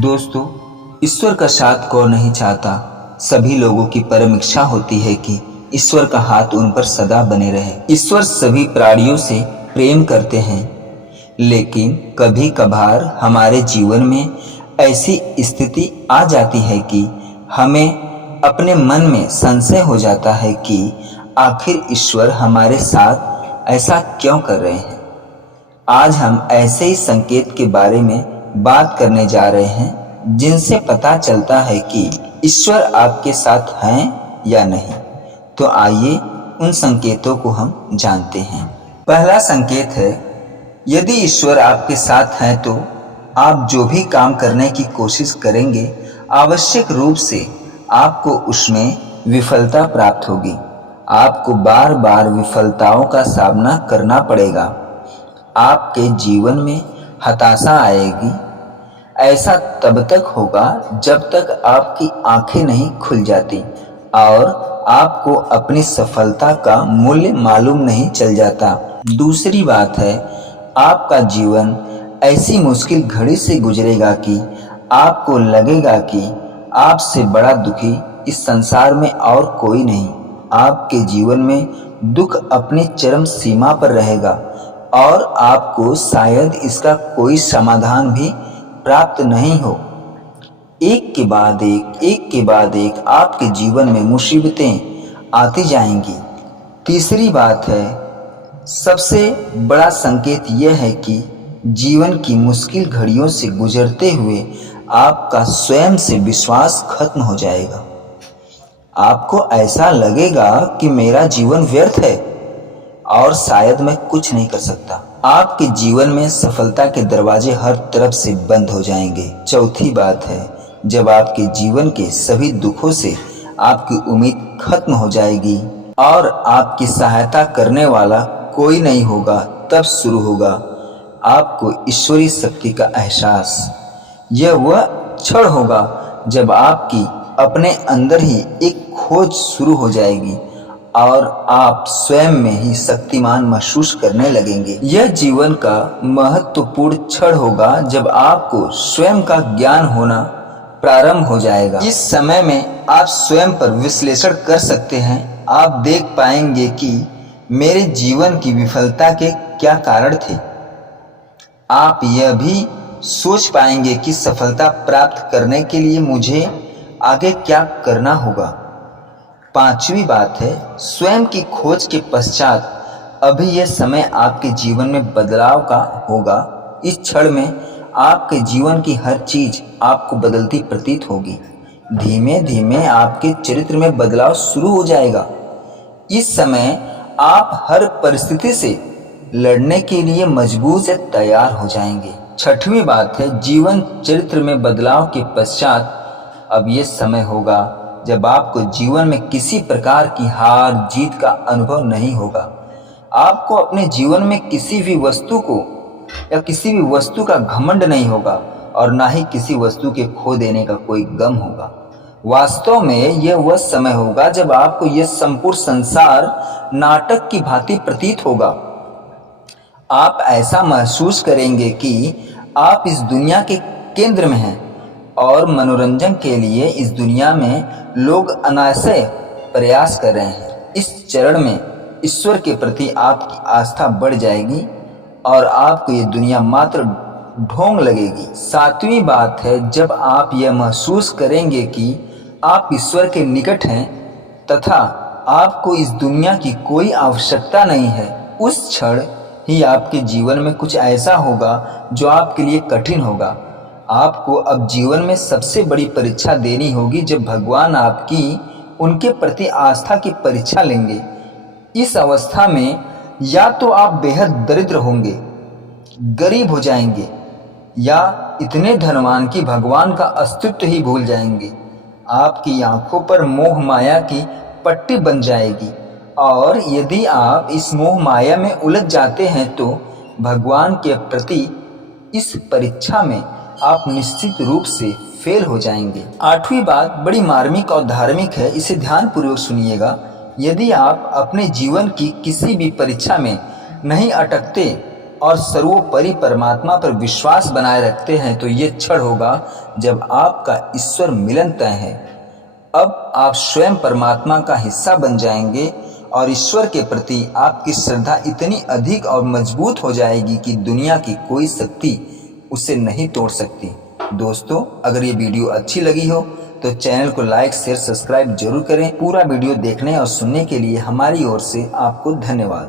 दोस्तों, ईश्वर का साथ कौन नहीं चाहता। सभी लोगों की परम इच्छा होती है कि ईश्वर का हाथ उन पर सदा बने रहे। ईश्वर सभी प्राणियों से प्रेम करते हैं, लेकिन कभी कभार हमारे जीवन में ऐसी स्थिति आ जाती है कि हमें अपने मन में संशय हो जाता है कि आखिर ईश्वर हमारे साथ ऐसा क्यों कर रहे हैं। आज हम ऐसे ही संकेत के बारे में बात करने जा रहे हैं जिनसे पता चलता है कि ईश्वर आपके साथ हैं या नहीं। तो आइए उन संकेतों को हम जानते हैं। पहला संकेत है, यदि ईश्वर आपके साथ हैं तो आप जो भी काम करने की कोशिश करेंगे आवश्यक रूप से आपको उसमें विफलता प्राप्त होगी। आपको बार बार विफलताओं का सामना करना पड़ेगा। आपके जीवन में हताशा आएगी। ऐसा तब तक होगा जब तक आपकी आंखें नहीं खुल जाती और आपको अपनी सफलता का मूल्य मालूम नहीं चल जाता। दूसरी बात है, आपका जीवन ऐसी मुश्किल घड़ी से गुजरेगा कि आपको लगेगा कि आपसे बड़ा दुखी इस संसार में और कोई नहीं। आपके जीवन में दुख अपनी चरम सीमा पर रहेगा और आपको शायद इसका कोई समाधान भी प्राप्त नहीं हो। एक के बाद एक आपके जीवन में मुसीबतें आती जाएंगी। तीसरी बात है, सबसे बड़ा संकेत यह है कि जीवन की मुश्किल घड़ियों से गुजरते हुए आपका स्वयं से विश्वास खत्म हो जाएगा। आपको ऐसा लगेगा कि मेरा जीवन व्यर्थ है और शायद मैं कुछ नहीं कर सकता। आपके जीवन में सफलता के दरवाजे हर तरफ से बंद हो जाएंगे। चौथी बात है, जब आपके जीवन के सभी दुखों से आपकी उम्मीद खत्म हो जाएगी और आपकी सहायता करने वाला कोई नहीं होगा, तब शुरू होगा आपको ईश्वरीय शक्ति का एहसास। यह वह क्षण होगा जब आपकी अपने अंदर ही एक खोज शुरू हो जाएगी और आप स्वयं में ही शक्तिमान महसूस करने लगेंगे। यह जीवन का महत्वपूर्ण क्षण होगा जब आपको स्वयं का ज्ञान होना प्रारंभ हो जाएगा। इस समय में आप स्वयं पर विश्लेषण कर सकते हैं। आप देख पाएंगे कि मेरे जीवन की विफलता के क्या कारण थे। आप यह भी सोच पाएंगे कि सफलता प्राप्त करने के लिए मुझे आगे क्या करना होगा। पांचवी बात है, स्वयं की खोज के पश्चात अभी यह समय आपके जीवन में बदलाव का होगा। इस क्षण में आपके जीवन की हर चीज आपको बदलती प्रतीत होगी। धीमे धीमे आपके चरित्र में बदलाव शुरू हो जाएगा। इस समय आप हर परिस्थिति से लड़ने के लिए मजबूत से तैयार हो जाएंगे। छठवीं बात है, जीवन चरित्र में बदलाव के पश्चात अब यह समय होगा जब आपको जीवन में किसी प्रकार की हार जीत का अनुभव नहीं होगा। आपको अपने जीवन में किसी भी वस्तु को या किसी भी वस्तु का घमंड नहीं होगा और ना ही किसी वस्तु के खो देने का कोई गम होगा। वास्तव में यह वह समय होगा जब आपको यह संपूर्ण संसार नाटक की भांति प्रतीत होगा। आप ऐसा महसूस करेंगे कि आप इस दुनिया के केंद्र में हैं और मनोरंजन के लिए इस दुनिया में लोग अनायासे प्रयास कर रहे हैं। इस चरण में ईश्वर के प्रति आपकी आस्था बढ़ जाएगी और आपको ये दुनिया मात्र ढोंग लगेगी। सातवीं बात है, जब आप यह महसूस करेंगे कि आप ईश्वर के निकट हैं तथा आपको इस दुनिया की कोई आवश्यकता नहीं है, उस क्षण ही आपके जीवन में कुछ ऐसा होगा जो आपके लिए कठिन होगा। आपको अब जीवन में सबसे बड़ी परीक्षा देनी होगी जब भगवान आपकी उनके प्रति आस्था की परीक्षा लेंगे। इस अवस्था में या तो आप बेहद दरिद्र होंगे, गरीब हो जाएंगे या इतने धनवान कि भगवान का अस्तित्व ही भूल जाएंगे। आपकी आंखों पर मोह माया की पट्टी बन जाएगी और यदि आप इस मोह माया में उलझ जाते हैं तो भगवान के प्रति इस परीक्षा में आप निश्चित रूप से फेल हो जाएंगे। आठवीं बात बड़ी मार्मिक और धार्मिक है, इसे ध्यानपूर्वक सुनिएगा। यदि आप अपने जीवन की किसी भी परीक्षा में नहीं अटकते और सर्वोपरि परमात्मा पर विश्वास बनाए रखते हैं तो ये क्षण होगा जब आपका ईश्वर मिलन तय है। अब आप स्वयं परमात्मा का हिस्सा बन जाएंगे और ईश्वर के प्रति आपकी श्रद्धा इतनी अधिक और मजबूत हो जाएगी कि दुनिया की कोई शक्ति उसे नहीं तोड़ सकती। दोस्तों, अगर ये वीडियो अच्छी लगी हो तो चैनल को लाइक शेयर सब्सक्राइब जरूर करें। पूरा वीडियो देखने और सुनने के लिए हमारी ओर से आपको धन्यवाद।